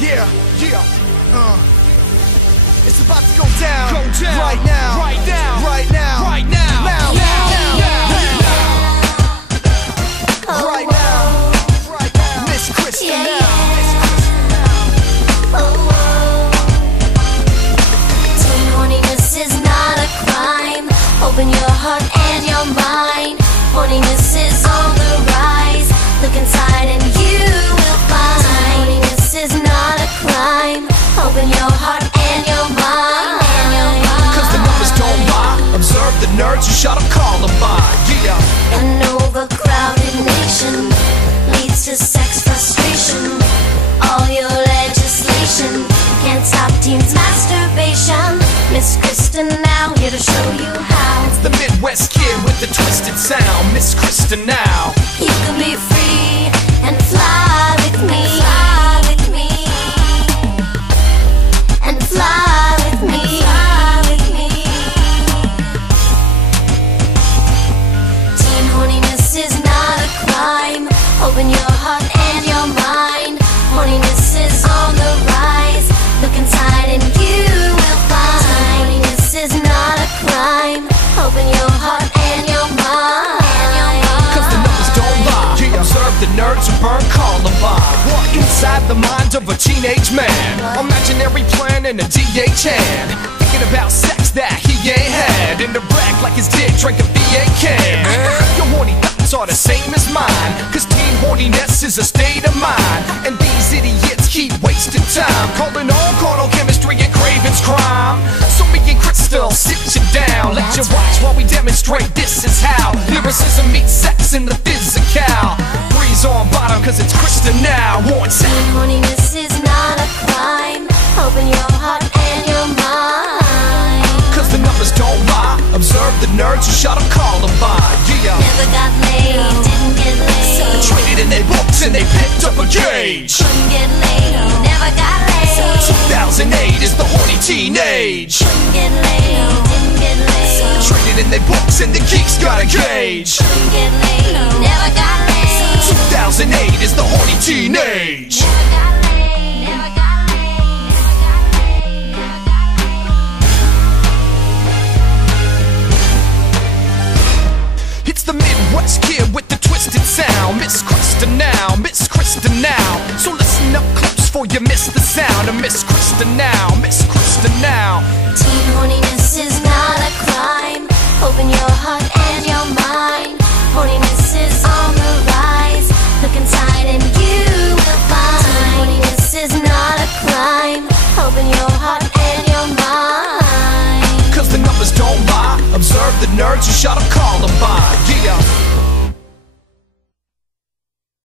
Yeah, it's about to go down, right now, right now, right now, right now, now, right now, right now, Miss Krista now. Teen horniness is not a crime. Open your heart and your mind. Horniness is on the rise. Look inside and you will find. Horniness is not a crime. Open your heart and your mind. Cause the numbers don't lie. Observe the nerds who shot up Columbine. Yeah. An overcrowded nation leads to sex frustration. All your legislation can't stop teens' masturbation. Miss Krista now, here to show you how. It's the Midwest kid with the twisted sound. Miss Krista now. You can be free and fly with me. Fly with me. And fly with me. Fly with me. Teen horniness is not a crime. Open your heart and your mind. Horniness is on the rise. Look inside and you will find. Horniness is not a crime. Open your heart and your mind. Cause the numbers don't lie. Yeah. Observe the nerds who burn Columbine. Walk inside the mind of a teenage man. Imaginary plan in a DH hand. Thinking about sex that he ain't had. And to brag like his dick drank a VA can. Your horny thoughts are the same as mine. Cause teen horniness is a state of mind. And these idiots keep wasting time calling all carnal chemistry and cravings crime. So me and Krista sit you down. Let you watch while we demonstrate this is how lyricism meets sex in the physical. Breeze on bottom cause it's Krista now. One Teen second. horniness is not a crime. Open your heart and your mind. Cause the numbers don't lie. Observe the nerds who shot up Columbine. Yeah. Never got laid, didn't get laid. Traded in their books and they picked up a gauge. Couldn't get laid, never got laid. 2008 is the horny teenage. Couldn't get laid, didn't get laid. Traded in their books and the geeks got a gauge. Couldn't get laid, never got laid. 2008 is the horny teenage. Never got laid, never got laid, never got laid. It's the Midwest kid with the twisted sound. Miss Krista now, Miss Krista now. So listen up close for you miss the sound of Miss Krista now, Miss Krista now. Teen horniness is not a crime. Open your heart and your mind. Horniness is on the rise. Look inside and you will find. Teen horniness is not a crime. Open your heart and your mind. Cause the numbers don't lie. Observe the nerds who shot up Columbine.